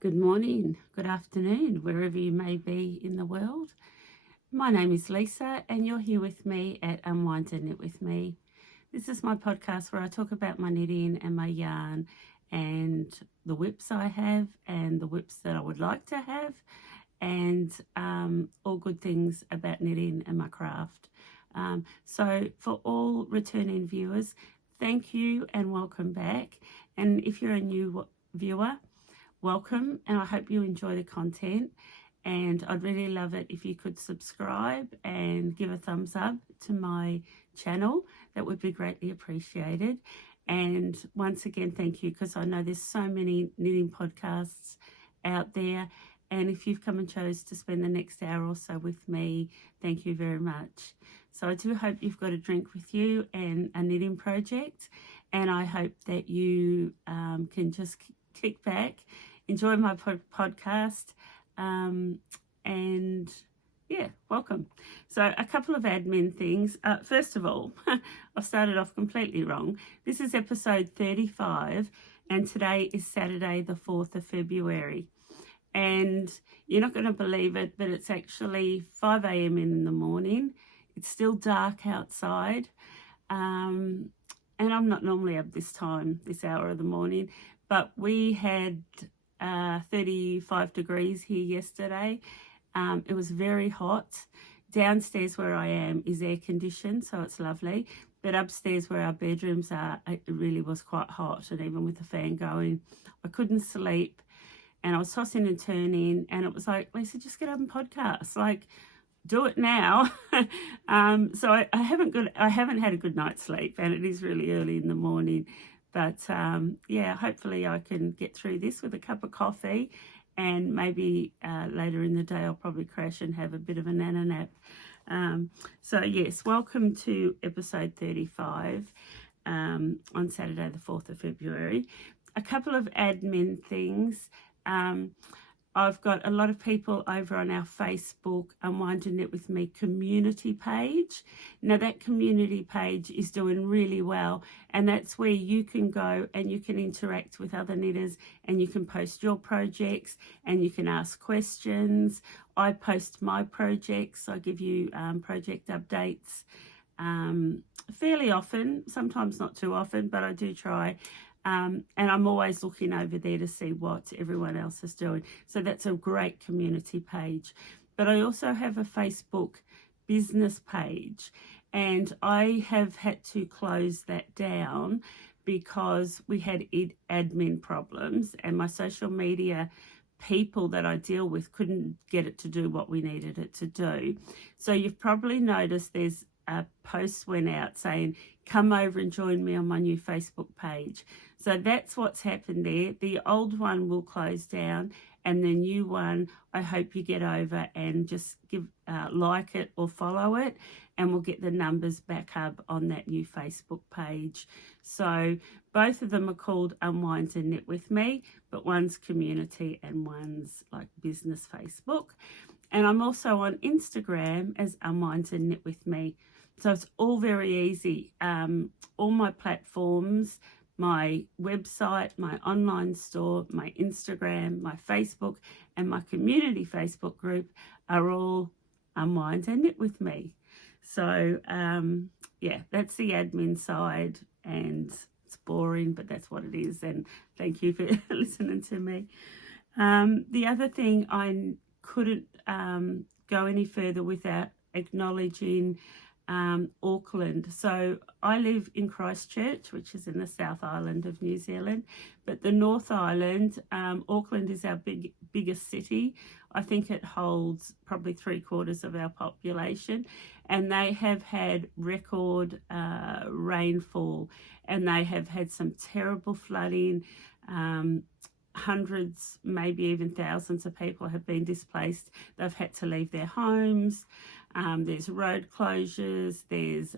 Good morning, good afternoon, wherever you may be in the world. My name is Lisa, and you're here with me at Unwind and Knit with me. This is my podcast where I talk about my knitting and my yarn and the whips I have and the whips that I would like to have and all good things about knitting and my craft. So for all returning viewers, thank you and welcome back. And if you're a new viewer, welcome, and I hope you enjoy the content, and I'd really love it if you could subscribe and give a thumbs up to my channel. That would be greatly appreciated. And once again, thank you, because I know there's so many knitting podcasts out there, and if you've come and chose to spend the next hour or so with me, thank you very much. So I do hope you've got a drink with you and a knitting project, and I hope that you can just kick back, enjoy my podcast, and yeah, welcome. So a couple of admin things. First of all, I started off completely wrong. This is episode 35, and today is Saturday the 4th of February. And you're not going to believe it, but it's actually 5 a.m. in the morning. It's still dark outside, and I'm not normally up this hour of the morning, but we had 35 degrees here yesterday. It was very hot. Downstairs where I am is air conditioned, so it's lovely. But upstairs where our bedrooms are, it really was quite hot. And even with the fan going, I couldn't sleep. And I was tossing and turning. And it was like, Lisa, just get up and podcast. Like, do it now. So I haven't had a good night's sleep, and it is really early in the morning. But yeah, hopefully I can get through this with a cup of coffee, and maybe later in the day I'll probably crash and have a bit of a nana nap. So yes, welcome to episode 35 on Saturday the 4th of February. A couple of admin things. I've got a lot of people over on our Facebook Unwind and Knit with Me community page. Now that community page is doing really well, and that's where you can go and you can interact with other knitters, and you can post your projects and you can ask questions. I post my projects. I give you project updates fairly often, sometimes not too often, but I do try. And I'm always looking over there to see what everyone else is doing. So that's a great community page. But I also have a Facebook business page, and I have had to close that down because we had admin problems, and my social media people that I deal with couldn't get it to do what we needed it to do. So you've probably noticed there's a post went out saying, come over and join me on my new Facebook page. So that's what's happened there. The old one will close down, and the new one, I hope you get over and just give like it or follow it, and we'll get the numbers back up on that new Facebook page. So both of them are called Unwind and Knit with Me, but one's community and one's like business Facebook. And I'm also on Instagram as Unwind and Knit with Me. So it's all very easy. All my platforms, my website, my online store, my Instagram, my Facebook, and my community Facebook group are all Unwind and Knit with Me. So yeah, that's the admin side, and it's boring, but that's what it is. And thank you for listening to me. The other thing, I couldn't go any further without acknowledging Auckland. So I live in Christchurch, which is in the South Island of New Zealand, but the North Island, Auckland is our biggest city. I think it holds probably 3/4 of our population, and they have had record rainfall, and they have had some terrible flooding. Hundreds, maybe even thousands of people have been displaced. They've had to leave their homes. There's road closures, there's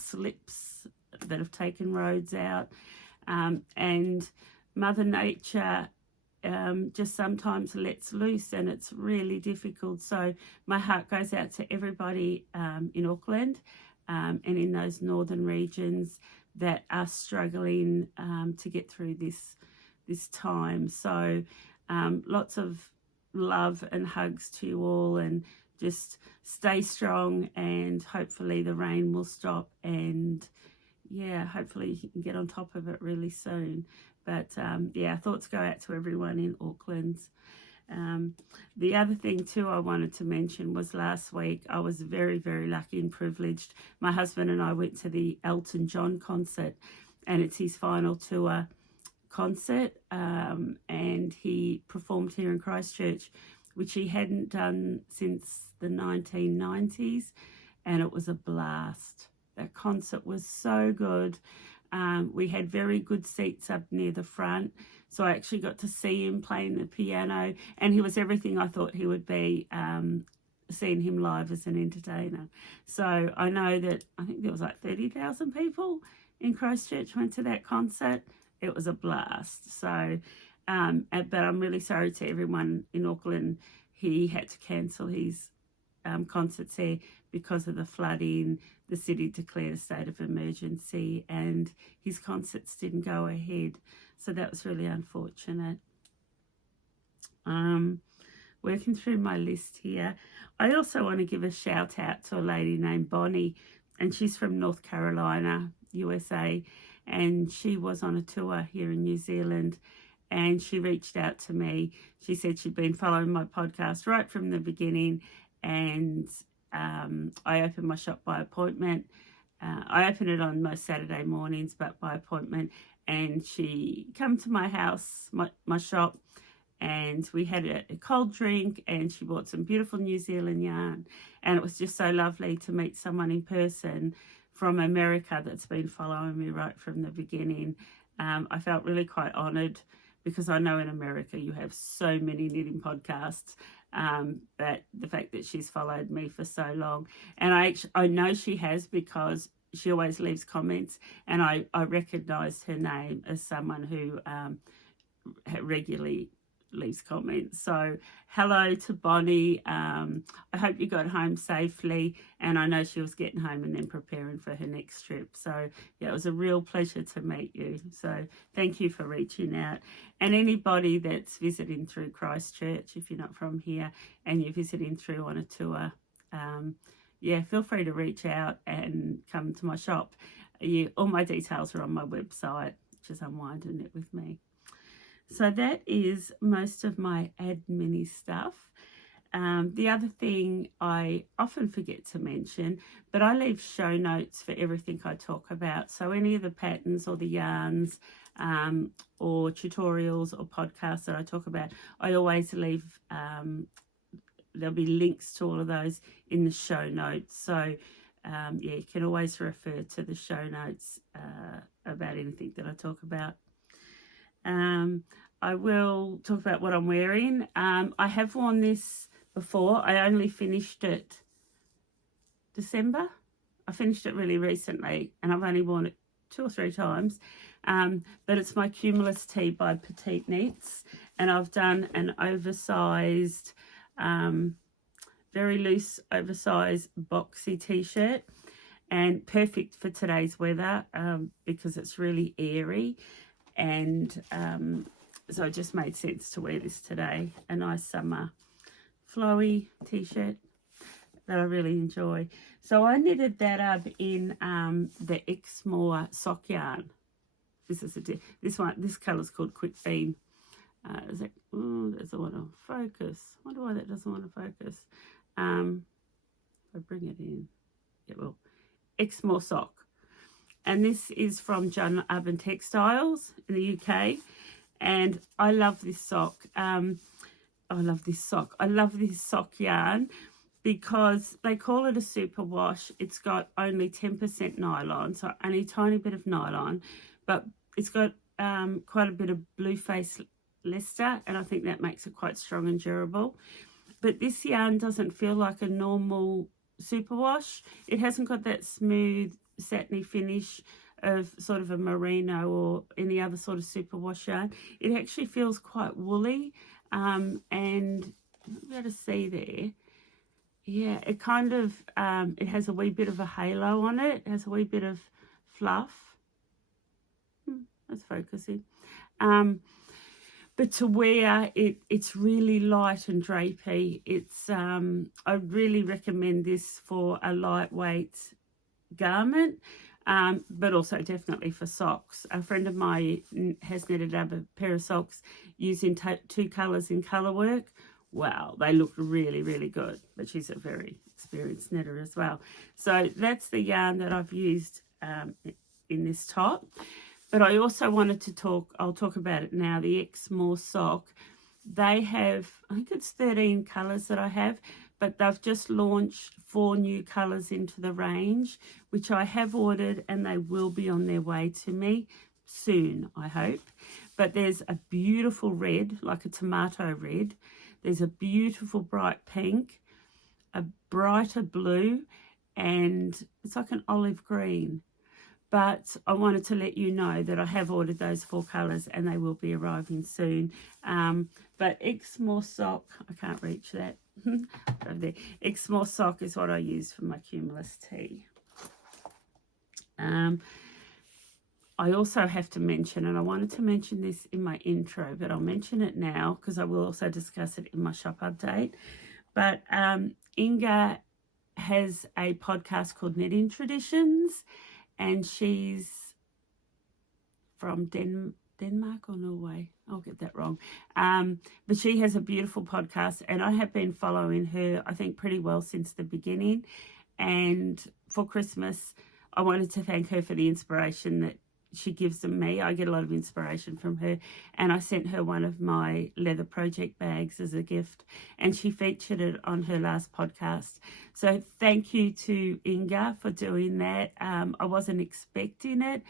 slips that have taken roads out, and Mother Nature just sometimes lets loose, and it's really difficult. So my heart goes out to everybody in Auckland and in those northern regions that are struggling to get through this time. So Lots of love and hugs to you all, and just stay strong, and hopefully the rain will stop, and yeah, hopefully you can get on top of it really soon. But yeah, thoughts go out to everyone in Auckland. The other thing too I wanted to mention was last week I was very, very lucky and privileged. My husband and I went to the Elton John concert, and it's his final tour concert, and he performed here in Christchurch, which he hadn't done since the 1990s, and it was a blast. That concert was so good. We had very good seats up near the front, so I actually got to see him playing the piano, and he was everything I thought he would be, seeing him live as an entertainer. So I know that I think there was like 30,000 people in Christchurch went to that concert. It was a blast. So, but I'm really sorry to everyone in Auckland. He had to cancel his concerts there because of the flooding. The city declared a state of emergency, and his concerts didn't go ahead. So that was really unfortunate. Working through my list here. I also want to give a shout out to a lady named Bonnie, and she's from North Carolina, USA, and she was on a tour here in New Zealand, and she reached out to me. She said she'd been following my podcast right from the beginning, and I opened my shop by appointment. I open it on most Saturday mornings, but by appointment, and she come to my house, my shop, and we had a cold drink, and she bought some beautiful New Zealand yarn, and it was just so lovely to meet someone in person from America that's been following me right from the beginning. I felt really quite honoured, because I know in America you have so many knitting podcasts, but the fact that she's followed me for so long, and I know she has, because she always leaves comments, and I recognised her name as someone who regularly leaves comments. So hello to Bonnie. I hope you got home safely, and I know she was getting home and then preparing for her next trip. So yeah, it was a real pleasure to meet you. So thank you for reaching out. And anybody that's visiting through Christchurch, if you're not from here and you're visiting through on a tour, yeah, feel free to reach out and come to my shop. All my details are on my website, which is Unwind and Knit With Me. So that is most of my admin stuff. The other thing I often forget to mention, but I leave show notes for everything I talk about. So any of the patterns or the yarns or tutorials or podcasts that I talk about, I always leave, there'll be links to all of those in the show notes. So yeah, you can always refer to the show notes about anything that I talk about. I will talk about what I'm wearing. I have worn this before. I only finished it December. I finished it really recently, and I've only worn it 2 or 3 times. But it's my Cumulus Tee by Petite Knits, and I've done an oversized, very loose, oversized boxy t-shirt, and perfect for today's weather because it's really airy. And so it just made sense to wear this today. A nice summer flowy t-shirt that I really enjoy. So I knitted that up in the Exmoor sock yarn. This colour's called Quick Bean. Doesn't want to focus. I wonder why that doesn't want to focus. If I bring it in, it will. Exmoor sock. And this is from John Urban Textiles in the UK. And I love this sock. I love this sock yarn because they call it a super wash. It's got only 10% nylon, so only a tiny bit of nylon, but it's got quite a bit of blue face Leicester, and I think that makes it quite strong and durable. But this yarn doesn't feel like a normal superwash. It hasn't got that smooth satiny finish of sort of a merino or any other sort of superwash yarn. It actually feels quite woolly, and you'll be able to see there. Yeah, it kind of it has a wee bit of a halo on it. It has a wee bit of fluff. That's focusing. but to wear it's really light and drapey. It's I really recommend this for a lightweight garment, but also definitely for socks. A friend of mine has knitted up a pair of socks using two colours in colour work. Wow, they look really, really good. But she's a very experienced knitter as well. So that's the yarn that I've used in this top. But I also wanted to I'll talk about it now, the Exmoor sock. They have, I think it's 13 colours that I have, but they've just launched 4 new colours into the range, which I have ordered, and they will be on their way to me soon, I hope. But there's a beautiful red, like a tomato red. There's a beautiful bright pink, a brighter blue, and it's like an olive green. But I wanted to let you know that I have ordered those 4 colours and they will be arriving soon. But Exmoor sock, I can't reach that. Over there. Exmoor sock is what I use for my Cumulus Tee. I also have to mention, and I wanted to mention this in my intro, but I'll mention it now because I will also discuss it in my shop update. But Inga has a podcast called Knitting Traditions, and she's from Denmark or Norway. I'll get that wrong. But she has a beautiful podcast, and I have been following her, I think, pretty well since the beginning. And for Christmas, I wanted to thank her for the inspiration that she gives to me. I get a lot of inspiration from her, and I sent her one of my leather project bags as a gift, and she featured it on her last podcast. So thank you to Inga for doing that. I wasn't expecting it,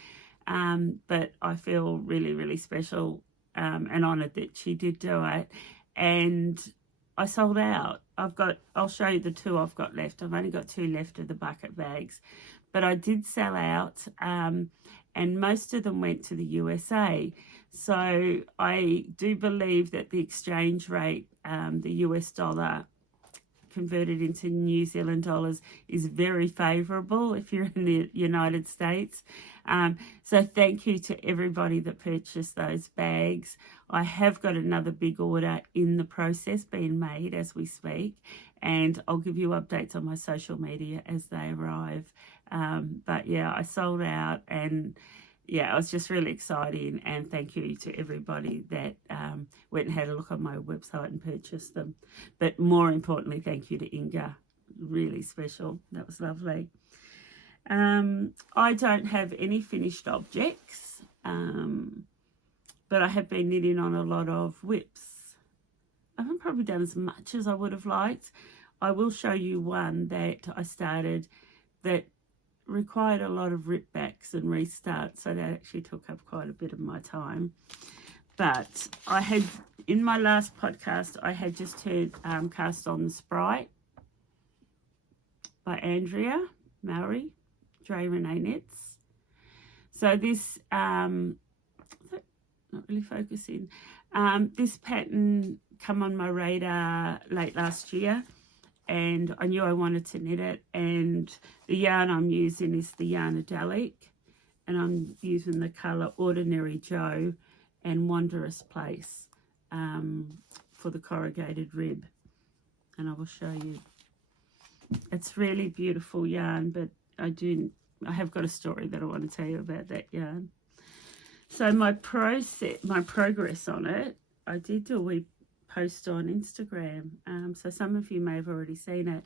but I feel really, really special and honoured that she did do it. And I sold out. I'll show you the 2 I've got left. I've only got 2 left of the bucket bags, but I did sell out, and most of them went to the USA. So I do believe that the exchange rate, the US dollar converted into New Zealand dollars, is very favourable if you're in the United States. So thank you to everybody that purchased those bags. I have got another big order in the process being made as we speak, and I'll give you updates on my social media as they arrive. But yeah, I sold out, and yeah, it was just really exciting, and thank you to everybody that went and had a look on my website and purchased them. But more importantly, thank you to Inga. Really special. That was lovely. I don't have any finished objects, but I have been knitting on a lot of whips. I haven't probably done as much as I would have liked. I will show you one that I started that required a lot of rip backs and restarts, so that actually took up quite a bit of my time. But I had, in my last podcast, I had just heard Cast on the Sprite by Andrea, Mowry, Drea, Renee knits. So this, not really focusing, this pattern come on my radar late last year, and I knew I wanted to knit it, and the yarn I'm using is the Yarnadelic, and I'm using the colour Ordinary Joe and Wondrous Place for the corrugated rib, and I will show you. It's really beautiful yarn, but I have got a story that I want to tell you about that yarn. So my progress on it, I did do a wee post on Instagram, so some of you may have already seen it,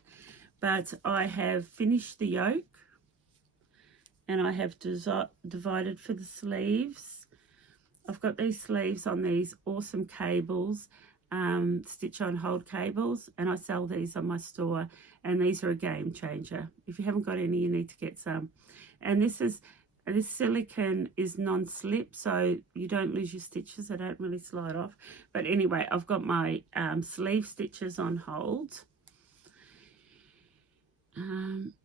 but I have finished the yoke, and I have divided for the sleeves. I've got these sleeves on these awesome cables, stitch on hold cables, and I sell these on my store, and these are a game changer. If you haven't got any, you need to get some. And this silicone is non-slip, so you don't lose your stitches. They don't really slide off. But anyway, I've got my sleeve stitches on hold.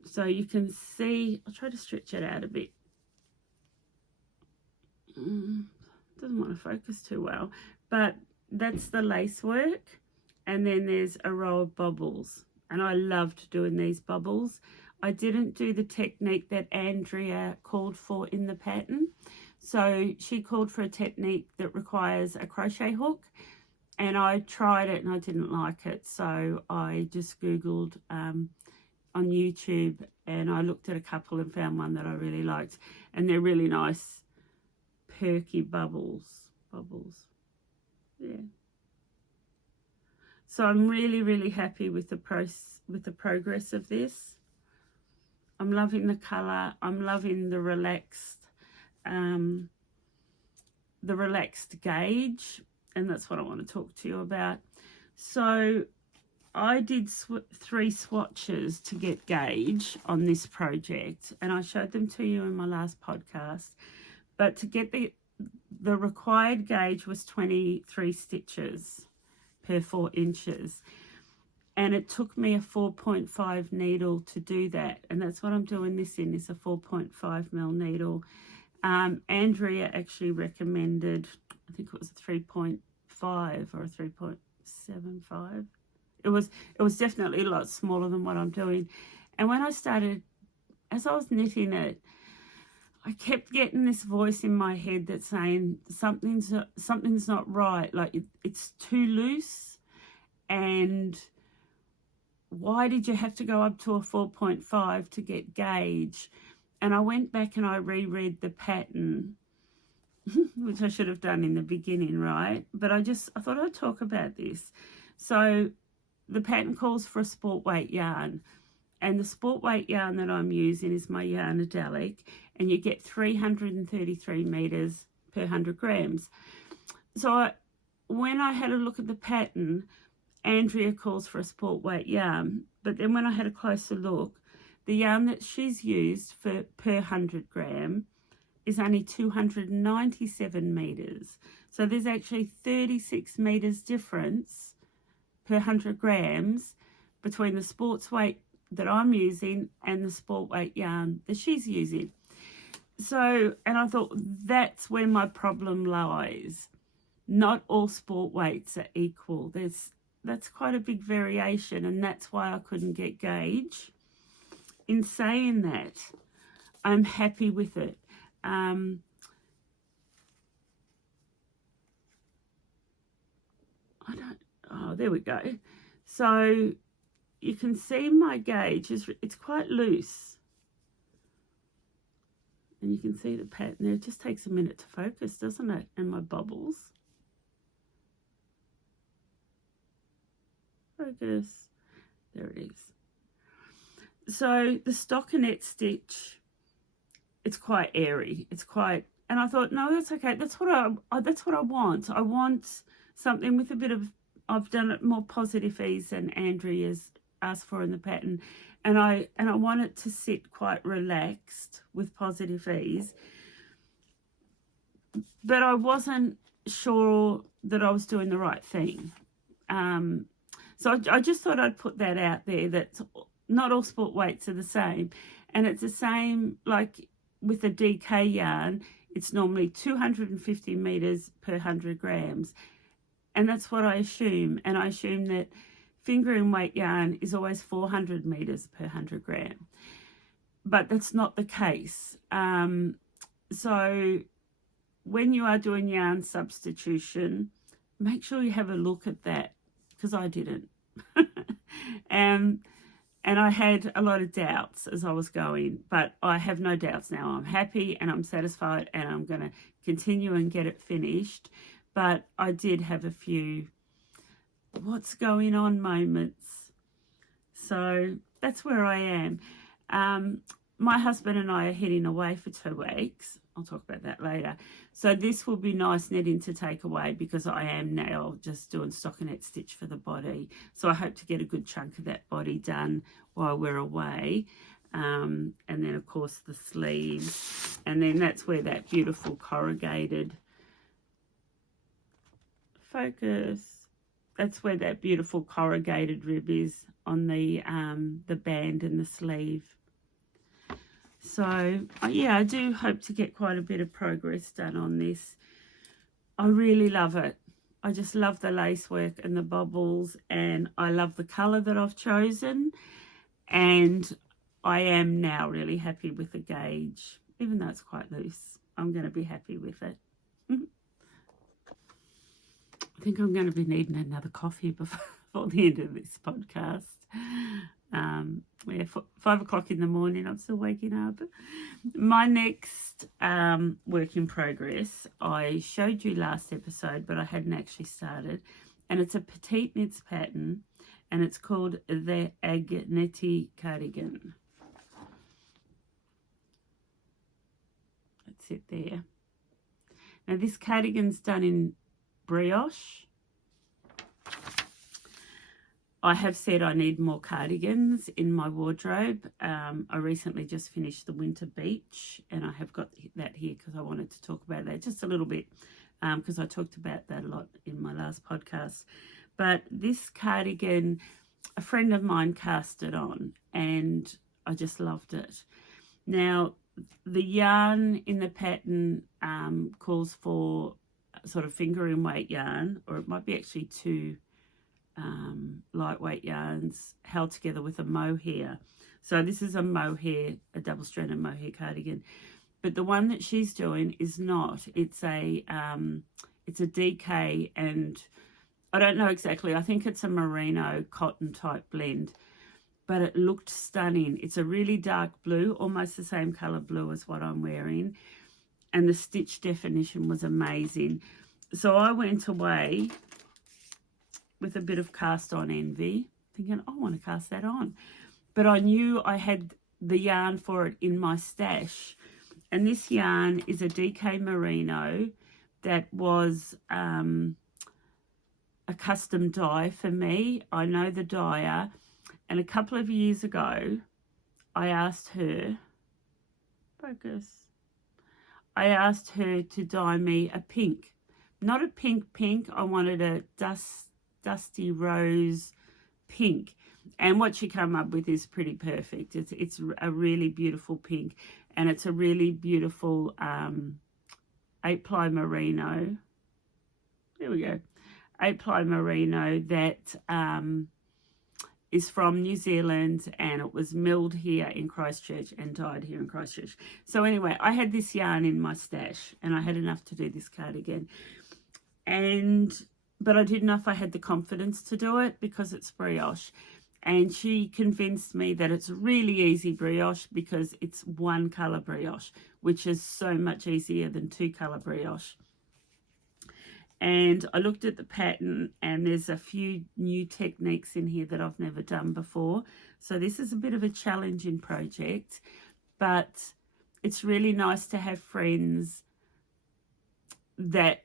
So you can see, I'll try to stretch it out a bit. Doesn't want to focus too well, but that's the lace work, and then there's a row of bobbles, and I loved doing these bobbles. I didn't do the technique that Andrea called for in the pattern, So she called for a technique that requires a crochet hook, and I tried it and I didn't like it. So I just Googled on YouTube, and I looked at a couple and found one that I really liked, and they're really nice, perky bubbles. Yeah. So I'm really happy with the progress of this. I'm loving the colour. I'm loving the relaxed gauge, and that's what I want to talk to you about. So I did 3 swatches to get gauge on this project, and I showed them to you in my last podcast. But to get the required gauge was 23 stitches per 4 inches. And it took me a 4.5 needle to do that. And that's what I'm doing this in, is a 4.5 mil needle. Andrea actually recommended, I think it was a 3.5 or a 3.75. It was definitely a lot smaller than what I'm doing. And when I started, as I was knitting it, I kept getting this voice in my head that's saying something's not right. Like it's too loose, and why did you have to go up to a 4.5 to get gauge? And I went back and I reread the pattern, which I should have done in the beginning, right? But I thought I'd talk about this. So the pattern calls for a sport weight yarn, and the sport weight yarn that I'm using is my Yarnadelic, and you get 333 meters per 100 grams. So when I had a look at the pattern, Andrea calls for a sport weight yarn, but then when I had a closer look, the yarn that she's used for per 100 gram is only 297 meters. So there's actually 36 meters difference per 100 grams between the sports weight that I'm using and the sport weight yarn that she's using. So, and I thought that's where my problem lies. Not all sport weights are equal. That's quite a big variation, and that's why I couldn't get gauge. In saying that, I'm happy with it. There we go. So you can see my gauge it's quite loose, and you can see the pattern there. It just takes a minute to focus, doesn't it? And my bubbles. Focus. There it is. So the stockinette stitch, it's quite airy. It's quite, and I thought, no, that's okay. That's what I want. I want something with a bit of, I've done it more positive ease than Andrea's asked for in the pattern, and I want it to sit quite relaxed with positive ease. But I wasn't sure that I was doing the right thing. So I just thought I'd put that out there, that not all sport weights are the same. And it's the same, like with the DK yarn, it's normally 250 meters per 100 grams. And that's what I assume. And I assume that fingering weight yarn is always 400 meters per 100 gram. But that's not the case. So when you are doing yarn substitution, make sure you have a look at that, because I didn't. And I had a lot of doubts as I was going, but I have no doubts now. I'm happy and I'm satisfied, and I'm going to continue and get it finished. But I did have a few what's going on moments. So that's where I am. My husband and I are heading away for 2 weeks. I'll talk about that later. So this will be nice knitting to take away, because I am now just doing stockinette stitch for the body. So I hope to get a good chunk of that body done while we're away. And then, of course, the sleeves. And then that's where that beautiful corrugated focus. That's where that beautiful corrugated rib is on the band and the sleeve. So, yeah, I do hope to get quite a bit of progress done on this. I really love it. I just love the lace work and the bubbles, and I love the colour that I've chosen. And I am now really happy with the gauge, even though it's quite loose. I'm going to be happy with it. I think I'm going to be needing another coffee before the end of this podcast. Yeah, 5 o'clock in the morning, I'm still waking up. My next work in progress, I showed you last episode, but I hadn't actually started. And it's a Petite knits pattern, and it's called the Agnetti cardigan. That's it there. Now this cardigan's done in brioche. I have said I need more cardigans in my wardrobe. I recently just finished the Winter Beach, and I have got that here because I wanted to talk about that just a little bit, because I talked about that a lot in my last podcast. But this cardigan, a friend of mine cast it on, and I just loved it. Now, the yarn in the pattern calls for sort of finger in weight yarn, or it might be actually 2 lightweight yarns held together with a mohair. So this is a mohair, a double-stranded mohair cardigan. But the one that she's doing is not. It's a DK, and I don't know exactly. I think it's a merino cotton type blend, but it looked stunning. It's a really dark blue, almost the same color blue as what I'm wearing, and the stitch definition was amazing. So I went away with a bit of cast on envy, thinking, I want to cast that on. But I knew I had the yarn for it in my stash. And this yarn is a DK merino that was a custom dye for me. I know the dyer. And a couple of years ago, I asked her, I asked her to dye me a pink. Not a pink. I wanted a dusty rose pink, and what she came up with is pretty perfect. It's a really beautiful pink, and it's a really beautiful 8-ply merino. There we go, 8-ply merino that is from New Zealand, and it was milled here in Christchurch and dyed here in Christchurch. So anyway, I had this yarn in my stash, and I had enough to do this cardigan, but I didn't know if I had the confidence to do it because it's brioche. And she convinced me that it's really easy brioche because it's 1 colour brioche, which is so much easier than 2 colour brioche. And I looked at the pattern, and there's a few new techniques in here that I've never done before. So this is a bit of a challenging project, but it's really nice to have friends that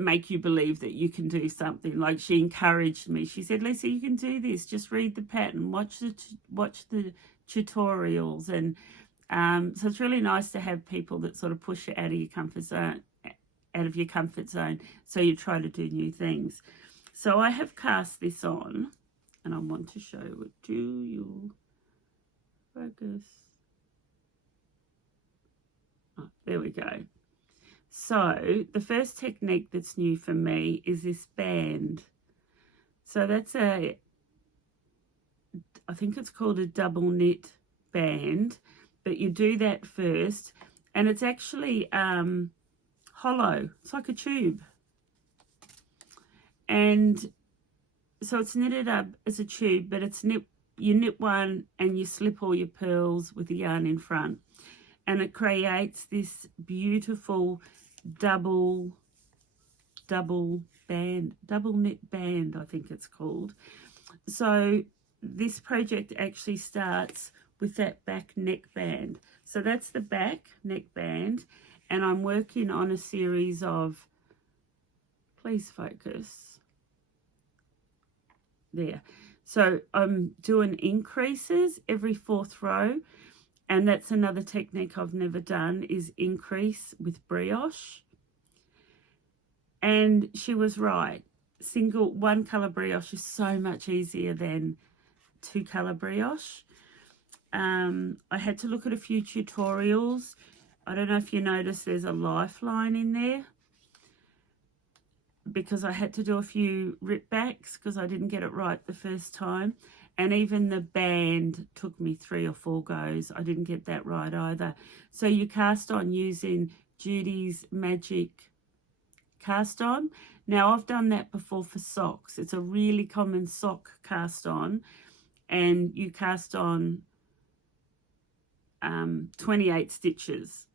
make you believe that you can do something. Like, she encouraged me. She said, Lisa, you can do this. Just read the pattern, watch the tutorials. And so it's really nice to have people that sort of push you out of your comfort zone, so you try to do new things. So I have cast this on, and I want to show it to you. Focus. Oh, there we go. So the first technique that's new for me is this band. So that's I think it's called a double knit band, but you do that first, and it's actually hollow. It's like a tube. And so it's knitted up as a tube, but you knit one and you slip all your pearls with the yarn in front. And it creates this beautiful double knit band, I think it's called. So this project actually starts with that back neck band. So that's the back neck band, and I'm working on a series of, please focus, there. So I'm doing increases every 4th row, and that's another technique I've never done, is increase with brioche. And she was right. 1 colour brioche is so much easier than 2 colour brioche. I had to look at a few tutorials. I don't know if you noticed there's a lifeline in there, because I had to do a few rip backs because I didn't get it right the first time. And even the band took me 3 or 4 goes. I didn't get that right either. So you cast on using Judy's Magic cast on. Now I've done that before for socks. It's a really common sock cast on, and you cast on 28 stitches,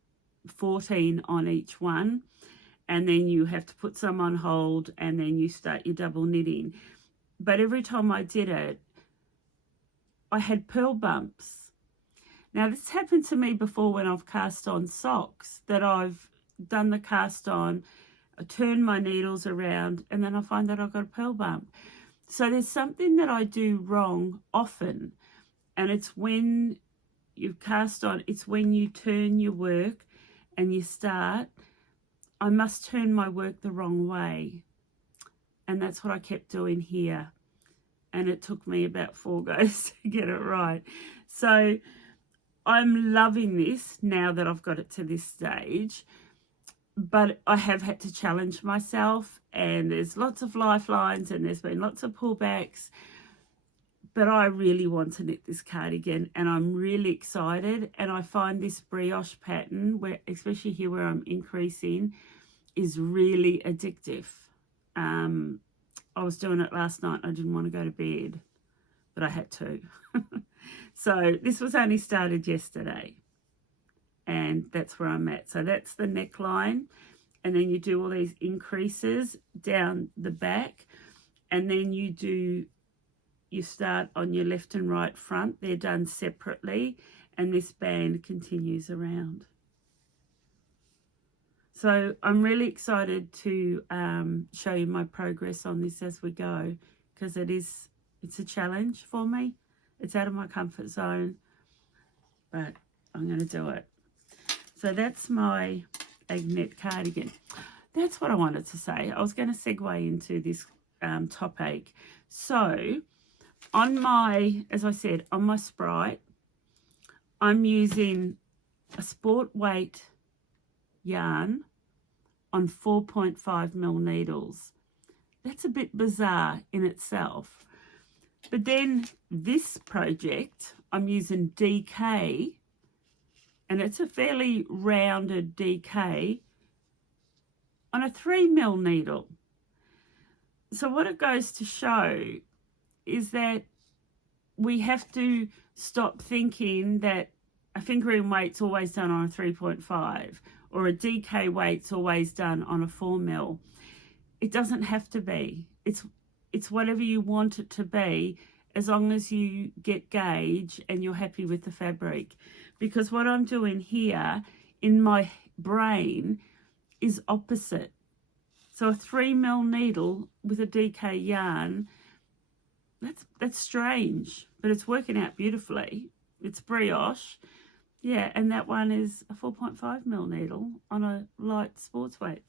14 on each one, and then you have to put some on hold, and then you start your double knitting. But every time I did it, I had purl bumps. Now this happened to me before when I've cast on socks, that I've done the cast on, I turn my needles around, and then I find that I've got a purl bump. So there's something that I do wrong often, and it's when you cast on, it's when you turn your work and you start. I must turn my work the wrong way, and that's what I kept doing here, and it took me about 4 goes to get it right. So I'm loving this now that I've got it to this stage. But I have had to challenge myself, and there's lots of lifelines, and there's been lots of pullbacks. But I really want to knit this cardigan, and I'm really excited. And I find this brioche pattern, where especially here where I'm increasing, is really addictive. I was doing it last night. I didn't want to go to bed, but I had to. So this was only started yesterday. And that's where I'm at. So that's the neckline, and then you do all these increases down the back, and then you start on your left and right front. They're done separately, and this band continues around. So I'm really excited to show you my progress on this as we go, because it's a challenge for me. It's out of my comfort zone, but I'm going to do it. So that's my Agnete cardigan. That's what I wanted to say. I was going to segue into this topic. So on my, as I said, on my Sprite, I'm using a sport weight yarn on 4.5mm needles. That's a bit bizarre in itself. But then this project, I'm using DK, and it's a fairly rounded DK on a 3mm needle. So what it goes to show is that we have to stop thinking that a fingering weight's always done on a 3.5 or a DK weight's always done on a 4mm. It doesn't have to be. It's whatever you want it to be, as long as you get gauge and you're happy with the fabric. Because what I'm doing here in my brain is opposite. So a 3mm needle with a DK yarn, that's strange, but it's working out beautifully. It's brioche. Yeah, and that one is a 4.5mm needle on a light sports weight.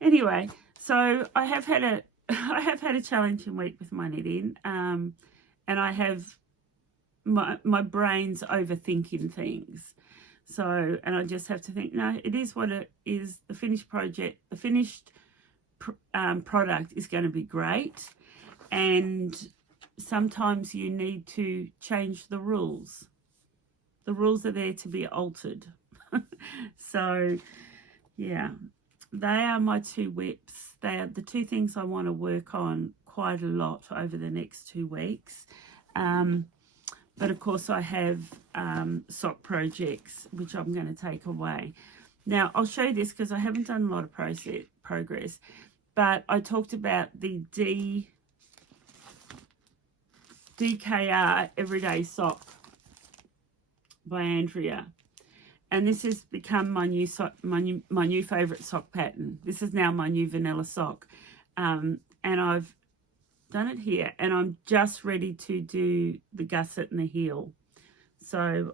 Anyway, so I have had a challenging week with my knitting, and I have my brain's overthinking things. So, and I just have to think, no, it is what it is. The finished project, the finished product is going to be great, and sometimes you need to change the rules. The rules are there to be altered. So, yeah, they are my 2 whips. They are the 2 things I want to work on quite a lot over the next 2 weeks. But of course I have sock projects which I'm going to take away. Now I'll show you this because I haven't done a lot of progress, but I talked about the DKR Everyday Sock by Andrea, and this has become my new favorite sock pattern. This is now my new vanilla sock, and I've done it here, and I'm just ready to do the gusset and the heel. So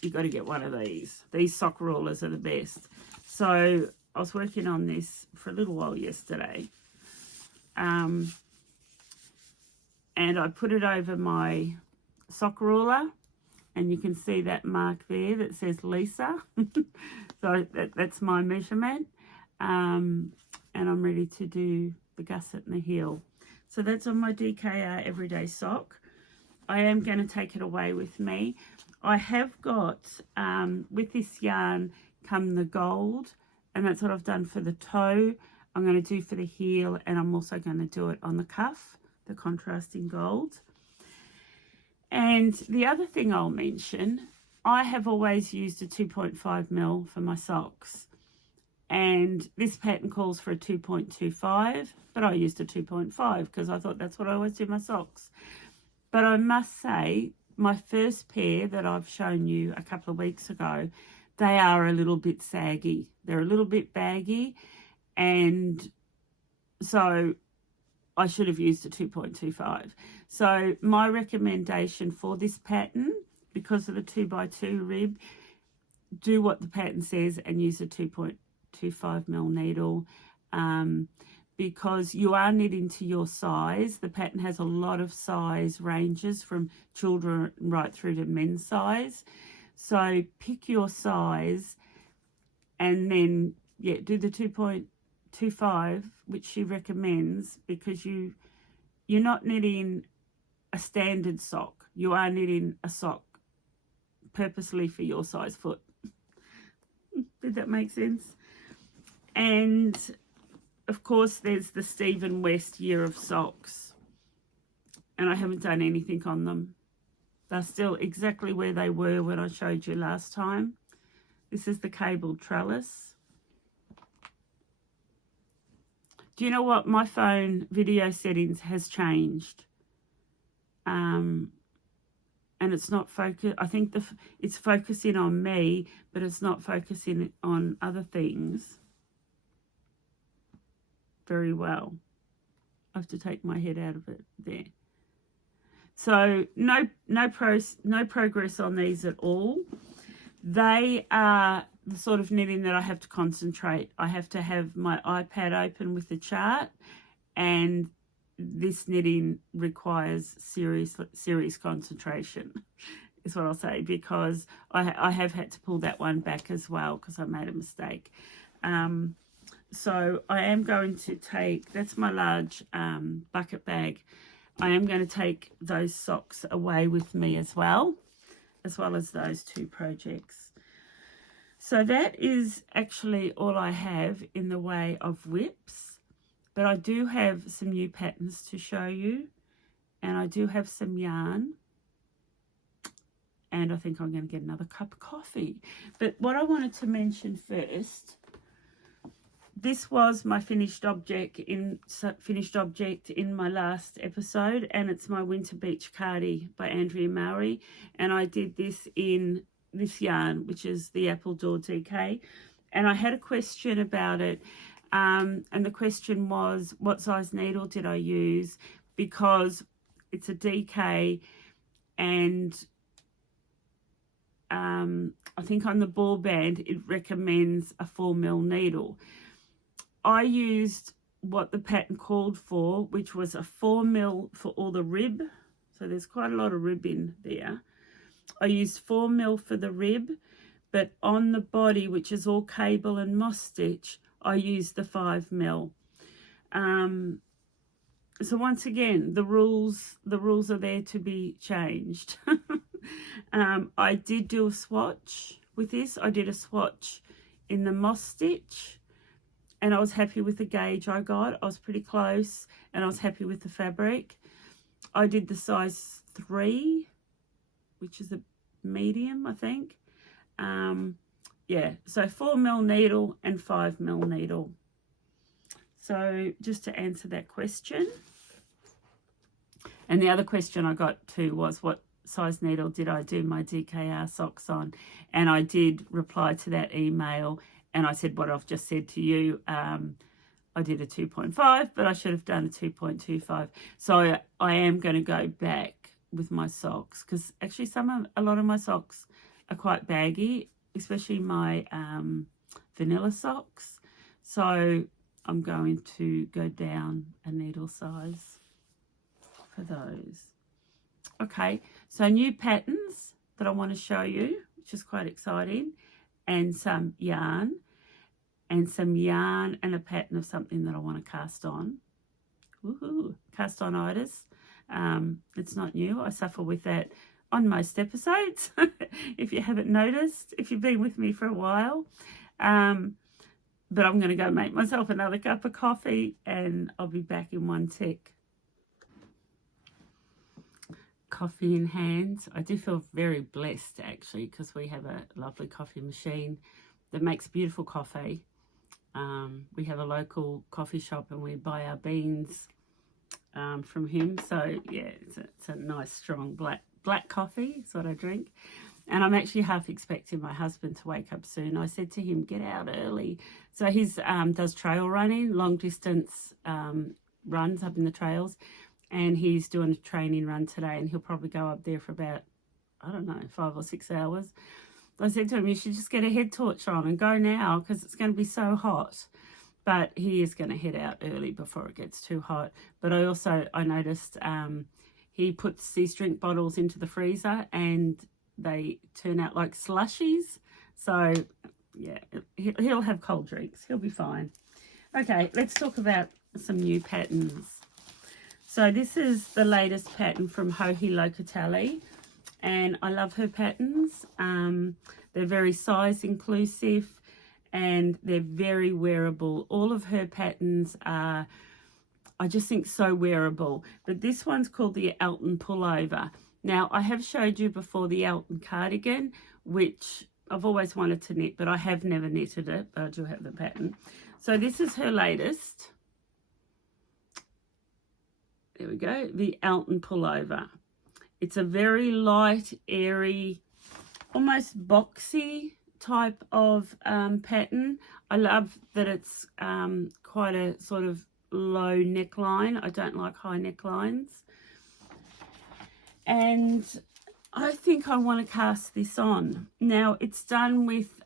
you've got to get one of these. These sock rulers are the best. So I was working on this for a little while yesterday, and I put it over my sock ruler, and you can see that mark there that says Lisa. So that's my measurement, and I'm ready to do the gusset and the heel. So that's on my DKR everyday sock. I am going to take it away with me. I have got, with this yarn, come the gold, and that's what I've done for the toe. I'm going to do for the heel, and I'm also going to do it on the cuff, the contrasting gold. And the other thing I'll mention, I have always used a 2.5 mil for my socks. And this pattern calls for a 2.25, but I used a 2.5 because I thought that's what I always do my socks. But I must say, my first pair that I've shown you a couple of weeks ago, they are a little bit saggy. They're a little bit baggy, and so I should have used a 2.25. So my recommendation for this pattern, because of the 2x2 rib, do what the pattern says and use a 2.25 mil needle, because you are knitting to your size. The pattern has a lot of size ranges from children right through to men's size. So pick your size and then, yeah, do the 2.25, which she recommends, because you're not knitting a standard sock. You are knitting a sock purposely for your size foot. Did that make sense? And of course, there's the Stephen West Year of Socks, and I haven't done anything on them. They're still exactly where they were when I showed you last time. This is the cabled trellis. Do you know what? My phone video settings has changed. And it's not focus. I think it's focusing on me, but it's not focusing on other things very well. I have to take my head out of it there. So no progress on these at all. They are the sort of knitting that I have to concentrate. I have to have my iPad open with the chart, and this knitting requires serious concentration, is what I'll say, because I have had to pull that one back as well because I made a mistake. So I am going to take, that's my large bucket bag. I am going to take those socks away with me as well as those two projects. So that is actually all I have in the way of whips, but I do have some new patterns to show you, and I do have some yarn, and I think I'm going to get another cup of coffee. But what I wanted to mention first, this was my finished object in my last episode, and it's my Winter Beach Cardi by Andrea Mowry, and I did this in this yarn, which is the Apple Door DK, and I had a question about it, and the question was, what size needle did I use? Because it's a DK, and I think on the ball band it recommends a 4mm needle. I used what the pattern called for, which was a 4mm for all the rib. So there's quite a lot of rib in there. I used 4mm for the rib, but on the body, which is all cable and moss stitch, I used the 5mm. So once again, the rules are there to be changed. I did do a swatch with this. I did a swatch in the moss stitch, and I was happy with the gauge I got. I was pretty close, and I was happy with the fabric. I did the size 3, which is a medium, I think. Yeah, so 4mm needle and 5mm needle. So just to answer that question. And the other question I got too was, what size needle did I do my DKR socks on? And I did reply to that email, and I said what I've just said to you. I did a 2.5, but I should have done a 2.25. So I am going to go back with my socks, because actually a lot of my socks are quite baggy, especially my vanilla socks. So I'm going to go down a needle size for those. Okay, so new patterns that I want to show you, which is quite exciting, and some yarn, and a pattern of something that I want to cast on. Woohoo! Castonitis. It's not new. I suffer with that on most episodes, if you haven't noticed, if you've been with me for a while. But I'm going to go make myself another cup of coffee and I'll be back in one tick. Coffee in hand. I do feel very blessed actually, because we have a lovely coffee machine that makes beautiful coffee. We have a local coffee shop and we buy our beans from him. So yeah, it's a nice strong black coffee is what I drink. And I'm actually half expecting my husband to wake up soon. I said to him, get out early. So he's does trail running, long distance runs up in the trails. And he's doing a training run today and he'll probably go up there for about, I don't know, 5 or 6 hours. I said to him, you should just get a head torch on and go now because it's going to be so hot. But he is going to head out early before it gets too hot. But I noticed he puts these drink bottles into the freezer and they turn out like slushies. So yeah, he'll have cold drinks. He'll be fine. Okay, let's talk about some new patterns. So this is the latest pattern from Locatelli, and I love her patterns. They're very size inclusive and they're very wearable. All of her patterns are, I just think, so wearable. But this one's called the Elton Pullover. Now, I have showed you before the Elton Cardigan, which I've always wanted to knit, but I have never knitted it, but I do have the pattern. So this is her latest. There we go, the Elton Pullover. It's a very light, airy, almost boxy type of pattern. I love that it's quite a sort of low neckline. I don't like high necklines. And I think I want to cast this on. Now, it's done with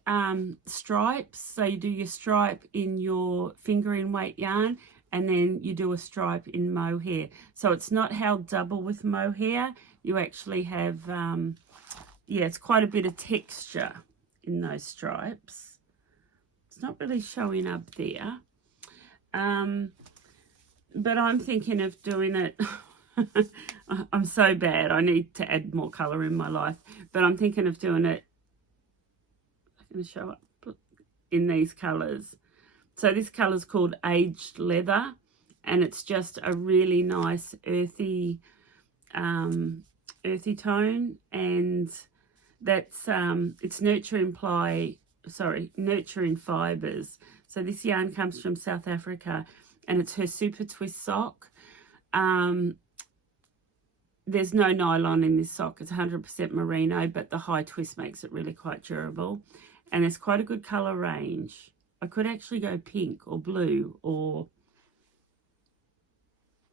stripes. So you do your stripe in your fingering weight yarn and then you do a stripe in mohair. So it's not held double with mohair. You actually have, it's quite a bit of texture in those stripes. It's not really showing up there. But I'm thinking of doing it. I'm so bad. I need to add more colour in my life. But I'm thinking of doing it. I'm going to show up in these colours. So this colour is called Aged Leather, and it's just a really nice earthy tone, and that's it's nurturing fibres. So this yarn comes from South Africa, and it's her super twist sock. There's no nylon in this sock. It's 100% merino, but the high twist makes it really quite durable, and there's quite a good colour range. I could actually go pink or blue, or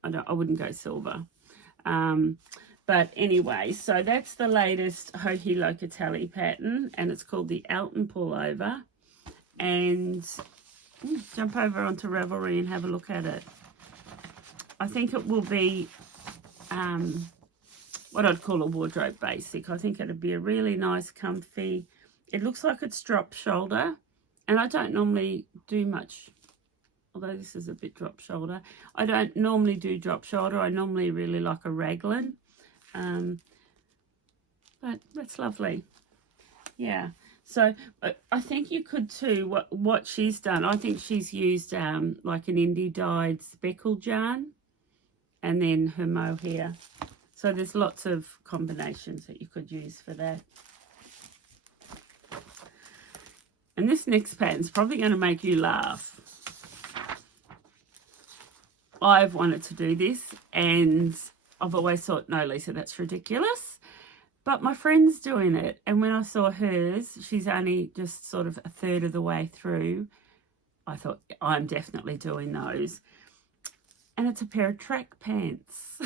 I wouldn't go silver. But anyway, so that's the latest Locatelli pattern, and it's called the Elton Pullover. And jump over onto Ravelry and have a look at it. I think it will be what I'd call a wardrobe basic. I think it'd be a really nice, comfy. It looks like it's drop shoulder. And I don't normally do much, although this is a bit drop shoulder. I don't normally do drop shoulder. I normally really like a raglan. But that's lovely. Yeah. So I think you could too, what she's done, I think she's used like an indie dyed speckled yarn and then her mohair. So there's lots of combinations that you could use for that. And this next pattern's probably going to make you laugh. I've wanted to do this and I've always thought, no, Lisa, that's ridiculous. But my friend's doing it. And when I saw hers, she's only just sort of a third of the way through. I thought, I'm definitely doing those. And it's a pair of track pants.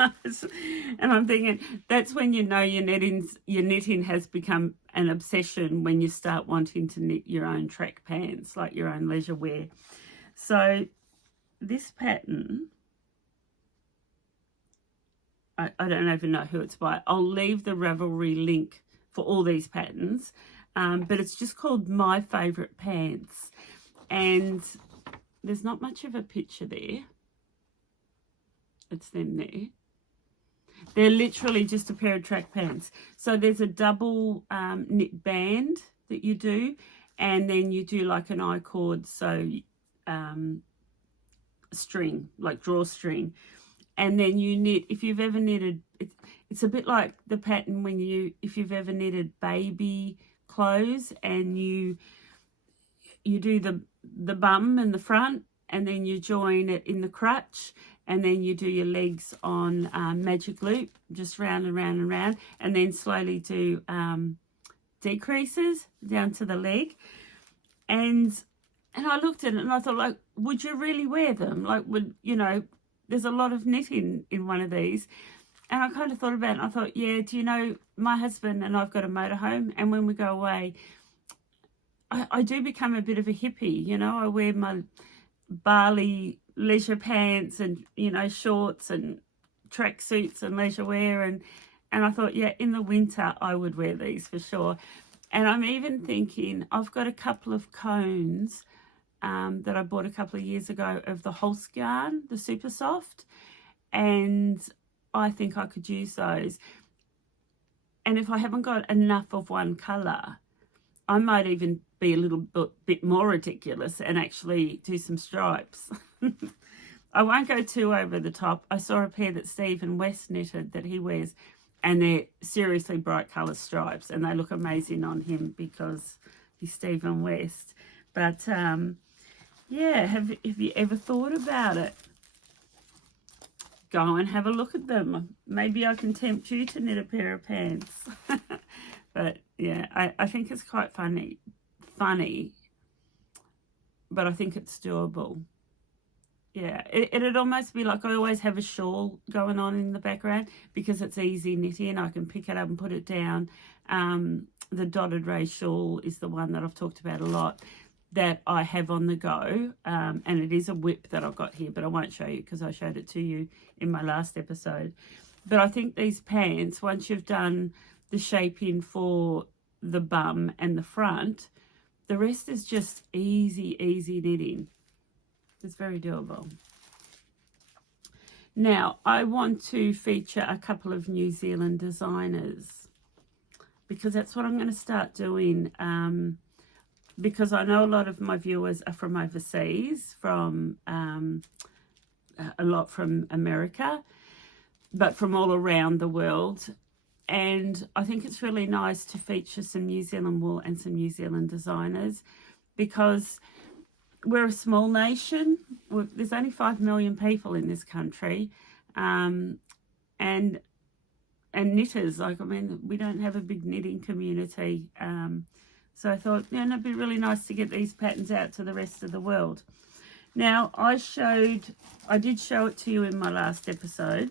And I'm thinking, that's when you know your knitting has become an obsession, when you start wanting to knit your own track pants, like your own leisure wear. So this pattern, I don't even know who it's by. I'll leave the Ravelry link for all these patterns, but it's just called My Favourite Pants. And there's not much of a picture there. It's them there. They're literally just a pair of track pants. So there's a double knit band that you do, and then you do like an I-cord, so string, like drawstring. And then you knit, if you've ever knitted, it's a bit like the pattern if you've ever knitted baby clothes, and you do the bum and the front, and then you join it in the crutch, and then you do your legs on magic loop, just round and round and round, and then slowly do decreases down to the leg. And I looked at it and I thought, like, would you really wear them? Like, there's a lot of knitting in one of these. And I kind of thought about it, and I thought, yeah, do you know, my husband and I've got a motorhome, and when we go away, I do become a bit of a hippie, I wear my Bali leisure pants and, shorts and track suits and leisure wear. And I thought, yeah, in the winter, I would wear these for sure. And I'm even thinking, I've got a couple of cones that I bought a couple of years ago of the Holst yarn, the super soft, and I think I could use those. And if I haven't got enough of one colour, I might even be a little bit more ridiculous and actually do some stripes. I won't go too over the top. I saw a pair that Stephen West knitted that he wears, and they're seriously bright colour stripes, and they look amazing on him because he's Stephen West. But yeah, have you ever thought about it? Go and have a look at them. Maybe I can tempt you to knit a pair of pants. But yeah, I think it's quite funny, but I think it's doable. Yeah, it'd almost be like I always have a shawl going on in the background because it's easy knitting. I can pick it up and put it down. The dotted ray shawl is the one that I've talked about a lot that I have on the go. And it is a whip that I've got here, but I won't show you because I showed it to you in my last episode. But I think these pants, once you've done the shaping for the bum and the front, the rest is just easy knitting. It's very doable. Now, I want to feature a couple of New Zealand designers because that's what I'm going to start doing, because I know a lot of my viewers are from overseas, from a lot from America, but from all around the world. And I think it's really nice to feature some New Zealand wool and some New Zealand designers because we're a small nation. There's only 5 million people in this country, and knitters. Like, I mean, we don't have a big knitting community. So I thought, yeah, it'd be really nice to get these patterns out to the rest of the world. Now, I did show it to you in my last episode,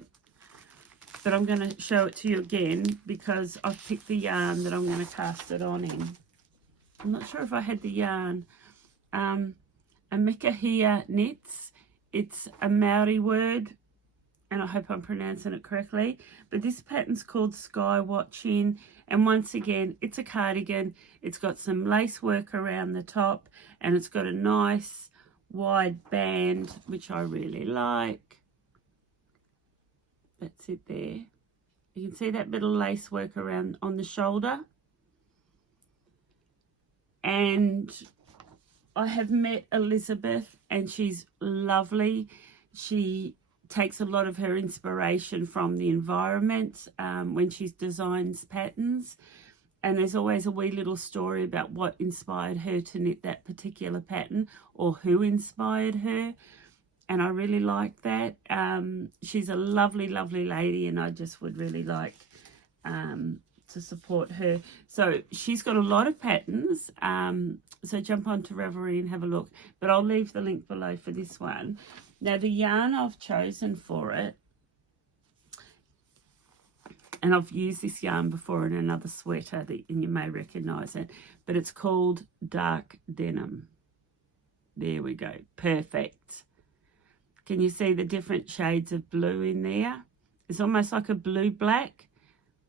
but I'm going to show it to you again because I've picked the yarn that I'm going to cast it on in. I'm not sure if I had the yarn. Amikihia knits. It's a Mowry word, and I hope I'm pronouncing it correctly. But this pattern's called Sky Watching, and once again, it's a cardigan. It's got some lace work around the top, and it's got a nice wide band, which I really like. That's it there. You can see that bit of lace work around on the shoulder. And I have met Elizabeth, and she's lovely. She takes a lot of her inspiration from the environment when she designs patterns. And there's always a wee little story about what inspired her to knit that particular pattern or who inspired her. And I really like that. She's a lovely, lovely lady, and I just would really like to support her. So she's got a lot of patterns. So jump onto Ravelry and have a look. But I'll leave the link below for this one. Now, the yarn I've chosen for it, and I've used this yarn before in another sweater, and you may recognise it, but it's called Dark Denim. There we go. Perfect. Can you see the different shades of blue in there? It's almost like a blue-black,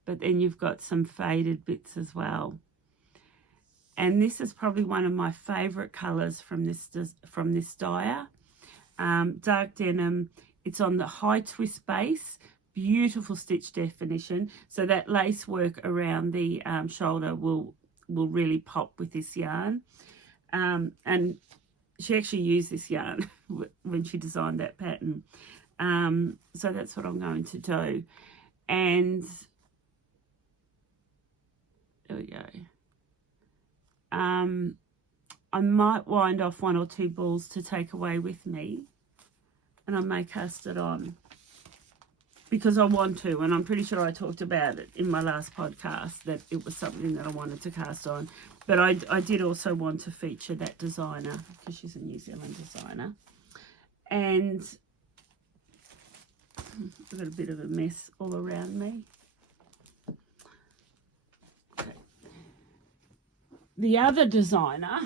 but then you've got some faded bits as well. And this is probably one of my favourite colours from this dyer. Dark Denim It's on the high twist base, beautiful stitch definition. So that lace work around the shoulder will really pop with this yarn. And she actually used this yarn when she designed that pattern. So that's what I'm going to do. And there we go. I might wind off 1 or 2 balls to take away with me, and I may cast it on because I want to, and I'm pretty sure I talked about it in my last podcast that it was something that I wanted to cast on. But I did also want to feature that designer because she's a New Zealand designer. And I've got a bit of a mess all around me. Okay. The other designer,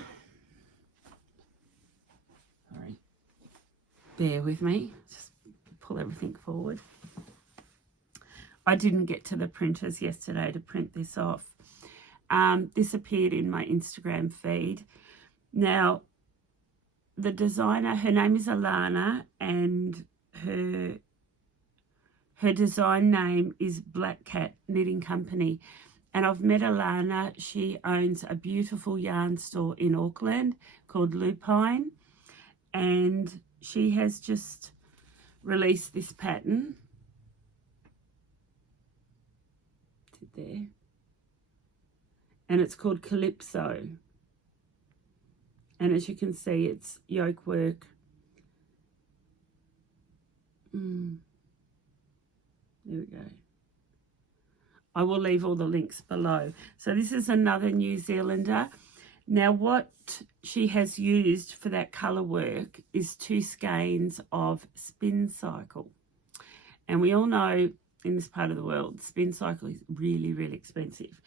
sorry, bear with me, just pull everything forward. I didn't get to the printers yesterday to print this off. This appeared in my Instagram feed. Now, the designer, her name is Alana, and her design name is Black Cat Knitting Company. And I've met Alana. She owns a beautiful yarn store in Auckland called Lupine. And she has just released this pattern. There, and it's called Calypso, and as you can see, it's yoke work. There we go. I will leave all the links below. So this is another New Zealander. Now what she has used for that colour work is 2 skeins of spin cycle, and we all know in this part of the world, spin cycle is really, really expensive.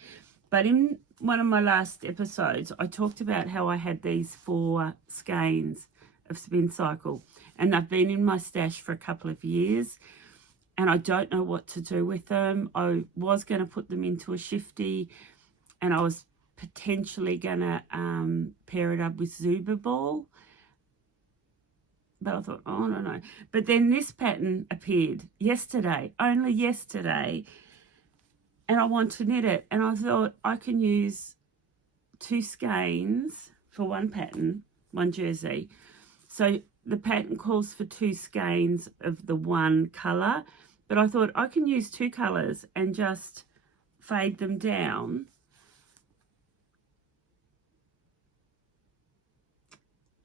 But in one of my last episodes, I talked about how I had these 4 skeins of spin cycle, and they've been in my stash for a couple of years, and I don't know what to do with them. I was going to put them into a shifty, and I was potentially going to pair it up with Zuba Ball. But I thought, oh, no. But then this pattern appeared yesterday, only yesterday, and I want to knit it. And I thought I can use 2 skeins for one pattern, one jersey. So the pattern calls for 2 skeins of the one colour, but I thought I can use 2 colours and just fade them down.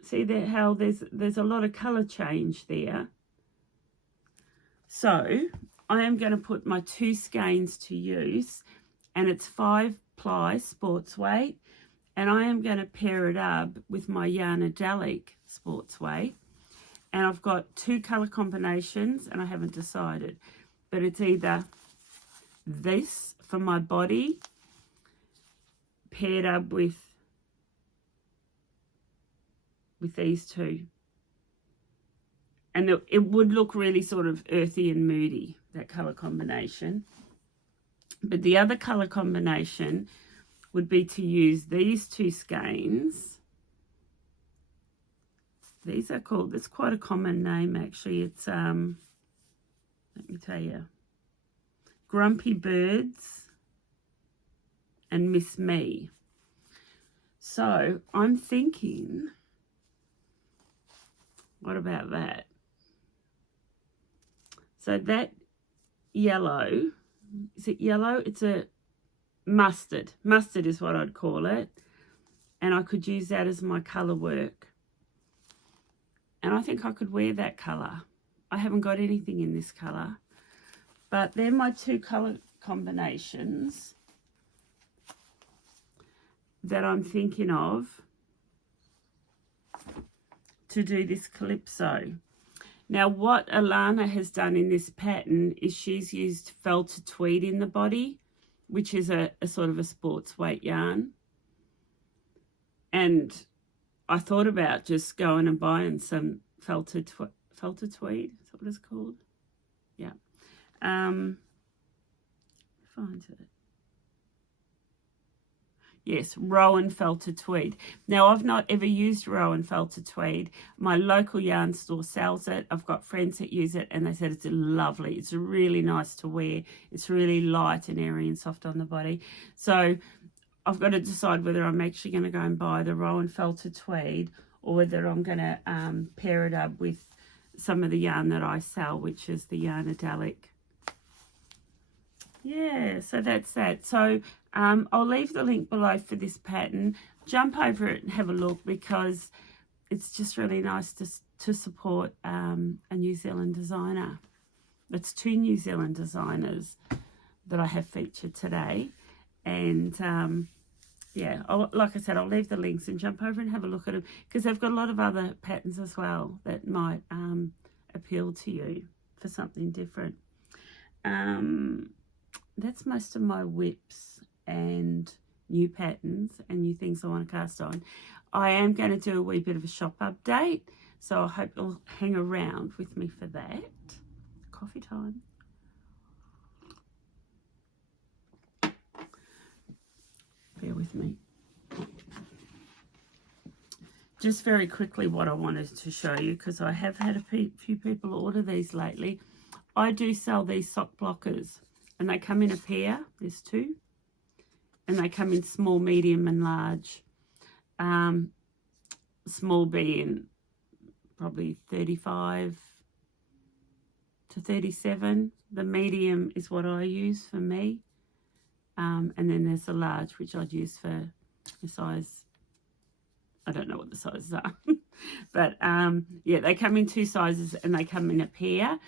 See there how there's a lot of colour change there. So I am going to put my 2 skeins to use, and it's 5 ply sports weight, and I am going to pair it up with my Yarnadelic sports weight, and I've got 2 colour combinations, and I haven't decided, but it's either this for my body paired up with these 2, and it would look really sort of earthy and moody, that colour combination. But the other colour combination would be to use these 2 skeins. These are called, it's quite a common name actually, it's let me tell you, Grumpy Birds and Miss Me. So I'm thinking, what about that? So that yellow, is it yellow? It's a mustard. Mustard is what I'd call it. And I could use that as my colour work. And I think I could wear that colour. I haven't got anything in this colour. But they're my 2 colour combinations that I'm thinking of to do this Calypso. Now what Alana has done in this pattern is she's used felted tweed in the body, which is a sort of a sports weight yarn. And I thought about just going and buying some felted tweed. Is that what it's called? Yeah. Find it. Yes, Rowan Felter Tweed. Now, I've not ever used Rowan Felter Tweed. My local yarn store sells it. I've got friends that use it, and they said it's lovely. It's really nice to wear. It's really light and airy and soft on the body. So I've got to decide whether I'm actually going to go and buy the Rowan Felter Tweed or whether I'm going to pair it up with some of the yarn that I sell, which is the Yarnadelic. Yeah, so that's that. So I'll leave the link below for this pattern. Jump over it and have a look, because it's just really nice to support a New Zealand designer. It's 2 New Zealand designers that I have featured today. And yeah, like I said, I'll leave the links and jump over and have a look at them, because they've got a lot of other patterns as well that might appeal to you for something different. That's most of my whips and new patterns and new things I want to cast on. I am going to do a wee bit of a shop update, so I hope you'll hang around with me for that. Coffee time. Bear with me. Just very quickly what I wanted to show you, because I have had a few people order these lately. I do sell these sock blockers, and they come in a pair. There's 2, and they come in small, medium and large. Small being probably 35 to 37. The medium is what I use for me, and then there's the large, which I'd use for the size. I don't know what the sizes are, but yeah, they come in 2 sizes and they come in a pair.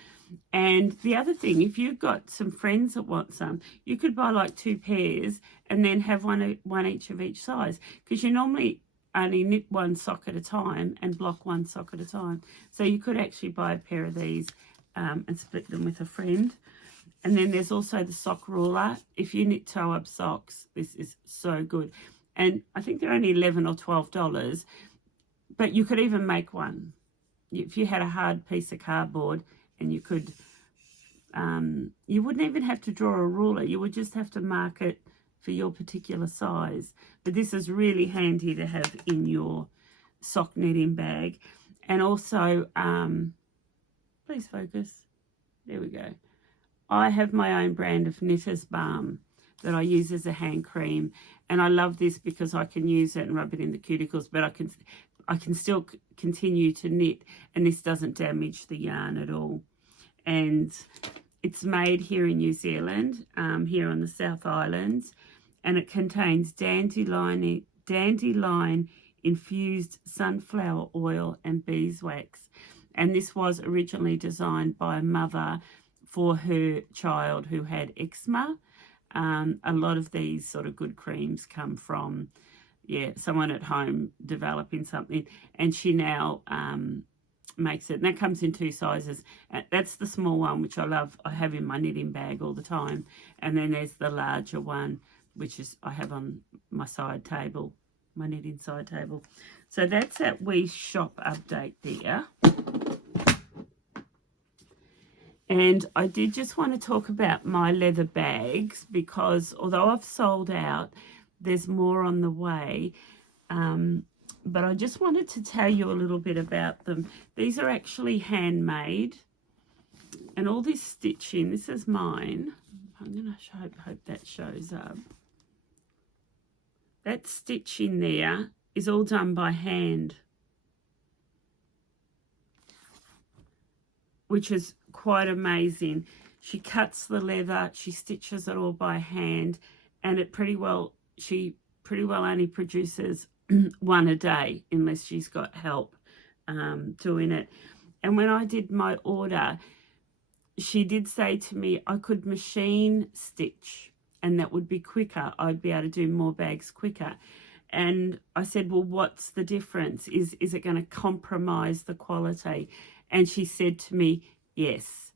And the other thing, if you've got some friends that want some, you could buy like 2 pairs and then have one each of each size, because you normally only knit 1 sock at a time and block 1 sock at a time. So you could actually buy a pair of these and split them with a friend. And then there's also the sock ruler. If you knit toe-up socks, this is so good. And I think they're only $11 or $12, but you could even make one. If you had a hard piece of cardboard, and you could, you wouldn't even have to draw a ruler. You would just have to mark it for your particular size. But this is really handy to have in your sock knitting bag. And also, please focus. There we go. I have my own brand of Knitter's Balm that I use as a hand cream. And I love this because I can use it and rub it in the cuticles, but I can still continue to knit, and this doesn't damage the yarn at all. And it's made here in New Zealand, here on the South Islands, and it contains dandelion infused sunflower oil and beeswax. And this was originally designed by a mother for her child who had eczema. A lot of these sort of good creams come from, yeah, someone at home developing something, and she now makes it. And that comes in 2 sizes. That's the small one, which I love. I have in my knitting bag all the time. And then there's the larger one, which is I have on my side table, my knitting side table. So that's that wee shop update there. And I did just want to talk about my leather bags, because although I've sold out, there's more on the way. But I just wanted to tell you a little bit about them. These are actually handmade. And all this stitching, this is mine. I'm going to hope that shows up. That stitching there is all done by hand, which is quite amazing. She cuts the leather, she stitches it all by hand, and she pretty well only produces 1 a day unless she's got help doing it. And when I did my order, she did say to me I could machine stitch and that would be quicker. I'd be able to do more bags quicker. And I said, well, what's the difference? Is it going to compromise the quality? And she said to me, yes,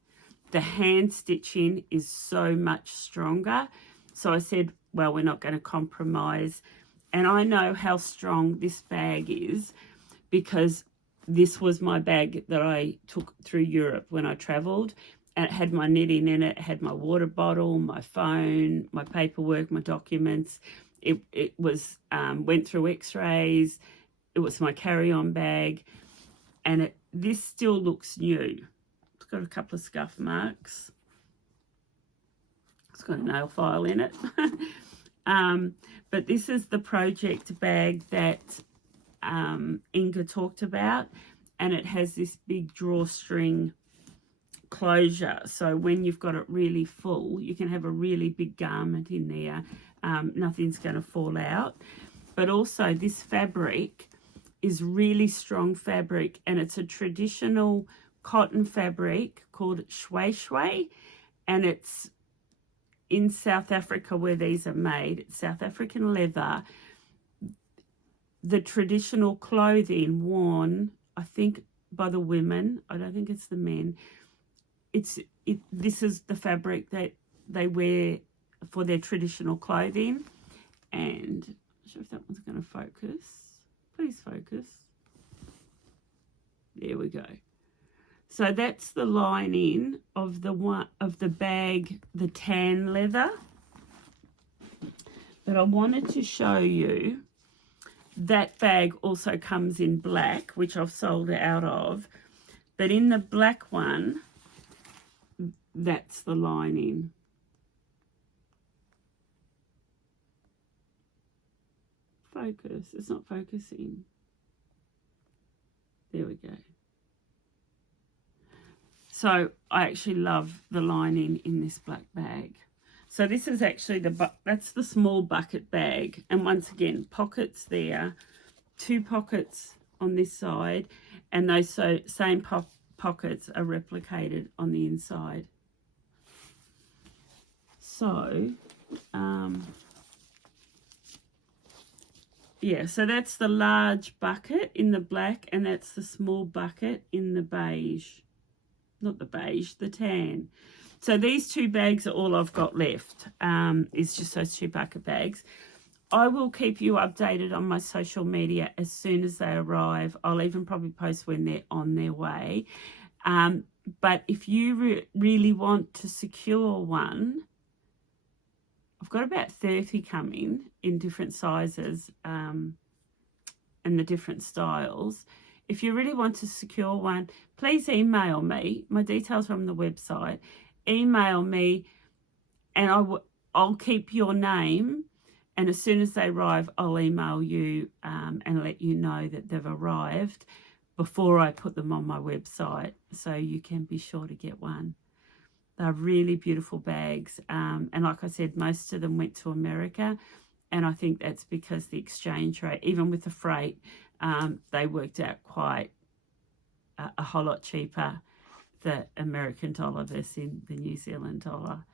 the hand stitching is so much stronger. So I said, well, we're not going to compromise. And I know how strong this bag is, because this was my bag that I took through Europe when I travelled. And it had my knitting in it, it had my water bottle, my phone, my paperwork, my documents. It was went through x-rays. It was my carry-on bag, and this still looks new. It's got a couple of scuff marks. It's got a nail file in it. But this is the project bag that Inga talked about, and it has this big drawstring closure, so when you've got it really full, you can have a really big garment in there. Nothing's going to fall out. But also this fabric is really strong fabric, and it's a traditional cotton fabric called shwe shwe, and it's in South Africa where these are made. It's South African leather. The traditional clothing worn, I think, by the women, I don't think it's the men, this is the fabric that they wear for their traditional clothing. And I'm not sure if that one's going to focus. Please focus. There we go. So that's the lining of the bag, the tan leather. But I wanted to show you that bag also comes in black, which I've sold out of. But in the black one, that's the lining. Focus. It's not focusing. There we go. So I actually love the lining in this black bag. So this is actually that's the small bucket bag. And once again, pockets there, 2 pockets on this side, and those same pockets are replicated on the inside. So, yeah, so that's the large bucket in the black, and that's the small bucket in the beige. Not the beige, the tan. So these 2 bags are all I've got left. It's just those 2 bucket bags. I will keep you updated on my social media as soon as they arrive. I'll even probably post when they're on their way. But if you really want to secure one, I've got about 30 coming in different sizes and the different styles. If you really want to secure one, please email me. My details are on the website. Email me, and I'll keep your name. And as soon as they arrive, I'll email you and let you know that they've arrived before I put them on my website, so you can be sure to get one. They're really beautiful bags. And like I said, most of them went to America. And I think that's because the exchange rate, even with the freight, they worked out quite a whole lot cheaper, the American dollar versus the New Zealand dollar.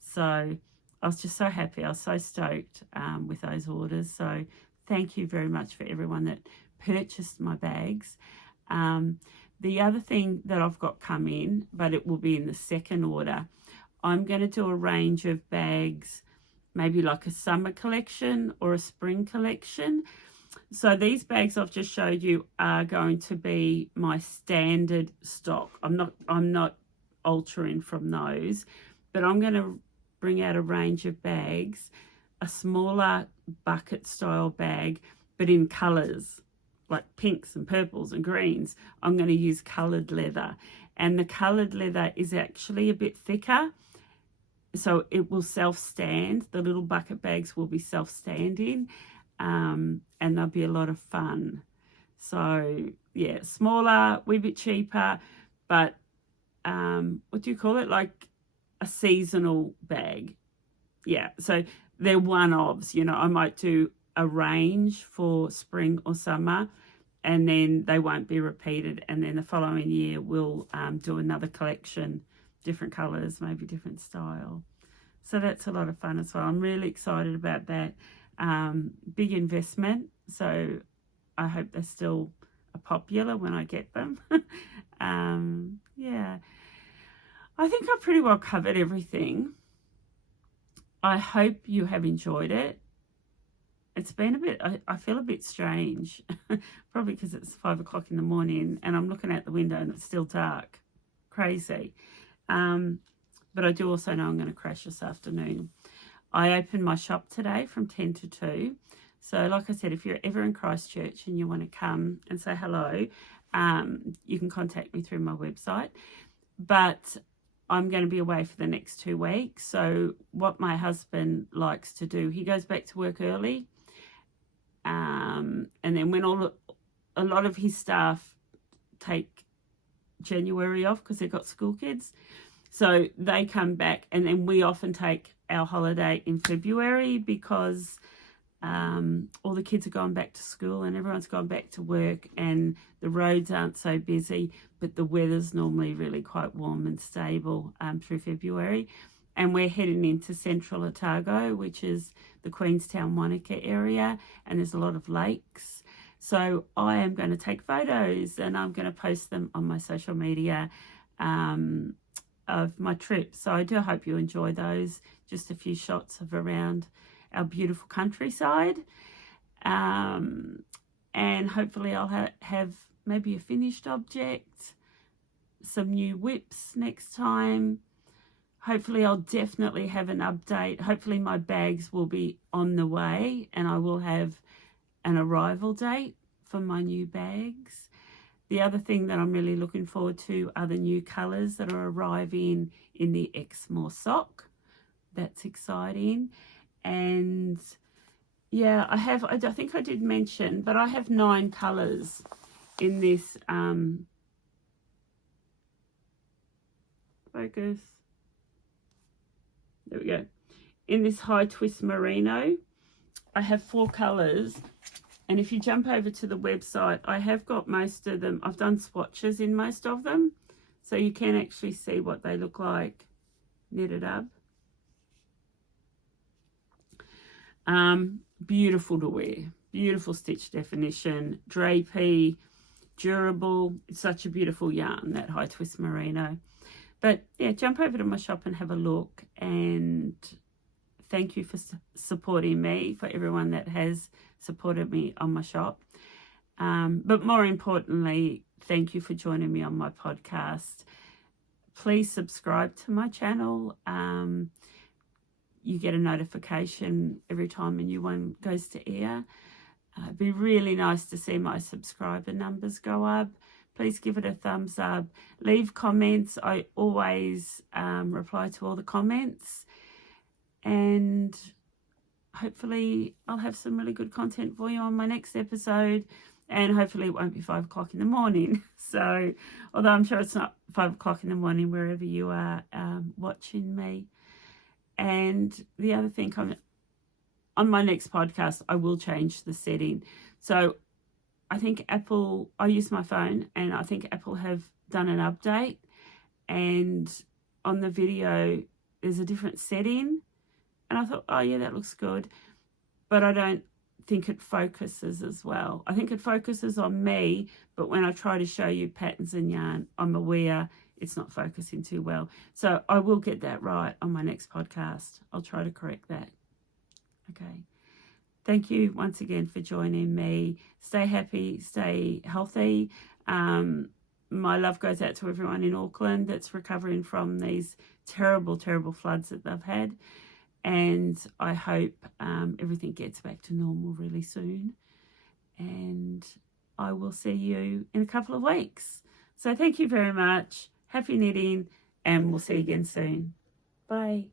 So I was just so happy. I was so stoked with those orders. So thank you very much for everyone that purchased my bags. The other thing that I've got coming, but it will be in the second order, I'm going to do a range of bags, maybe like a summer collection or a spring collection. So these bags I've just showed you are going to be my standard stock. I'm not altering from those, but I'm going to bring out a range of bags, a smaller bucket style bag, but in colours, like pinks and purples and greens. I'm going to use coloured leather, and the coloured leather is actually a bit thicker, so it will self-stand. The little bucket bags will be self-standing, and they'll be a lot of fun. So yeah, smaller, wee bit cheaper, but what do you call it, like a seasonal bag. Yeah, so they're one-ofs. You know, I might do a range for spring or summer, and then they won't be repeated, and then the following year we'll do another collection, different colours, maybe different style. So that's a lot of fun as well. I'm really excited about that. Big investment, so I hope they're still popular when I get them. Yeah, I think I've pretty well covered everything. I hope you have enjoyed it. It's been a bit, I feel a bit strange, probably because it's 5 o'clock in the morning and I'm looking out the window and it's still dark. Crazy. But I do also know I'm going to crash this afternoon. I open my shop today from 10 to 2. So like I said, if you're ever in Christchurch and you want to come and say hello, you can contact me through my website. But I'm going to be away for the next 2 weeks. So what my husband likes to do, he goes back to work early. And then when a lot of his staff take January off because they've got school kids, so they come back, and then we often take our holiday in February because all the kids are going back to school and everyone's gone back to work, and the roads aren't so busy, but the weather's normally really quite warm and stable through February. And we're heading into central Otago, which is the Queenstown Wanaka area, and there's a lot of lakes. So I am going to take photos and I'm going to post them on my social media of my trip. So I do hope you enjoy those. Just a few shots of around our beautiful countryside. And hopefully I'll have maybe a finished object, some new whips next time. Hopefully I'll definitely have an update. Hopefully my bags will be on the way and I will have an arrival date for my new bags. The other thing that I'm really looking forward to are the new colours that are arriving in the Exmoor sock. That's exciting. And yeah, I think I did mention, but I have 9 colours in this focus. There we go. In this high twist merino, I have 4 colours. And if you jump over to the website, I have got most of them. I've done swatches in most of them, so you can actually see what they look like knitted up. Beautiful to wear. Beautiful stitch definition, drapey, durable. It's such a beautiful yarn, that high twist merino. But yeah, jump over to my shop and have a look. And thank you for supporting me, for everyone that has supported me on my shop. But more importantly, thank you for joining me on my podcast. Please subscribe to my channel. You get a notification every time a new one goes to air. It'd be really nice to see my subscriber numbers go up. Please give it a thumbs up. Leave comments. I always reply to all the comments. And hopefully I'll have some really good content for you on my next episode. And hopefully it won't be 5 o'clock in the morning. So, although I'm sure it's not 5 o'clock in the morning wherever you are watching me. And the other thing, on my next podcast, I will change the setting. So I think Apple, I use my phone, and I think Apple have done an update, and on the video there's a different setting, and I thought, oh yeah, that looks good, but I don't think it focuses as well. I think it focuses on me, but when I try to show you patterns and yarn, I'm aware it's not focusing too well. So I will get that right on my next podcast. I'll try to correct that. Okay. Thank you once again for joining me. Stay happy, stay healthy. My love goes out to everyone in Auckland that's recovering from these terrible, terrible floods that they've had. And I hope everything gets back to normal really soon. And I will see you in a couple of weeks. So thank you very much. Happy knitting, and we'll see you again soon. Bye.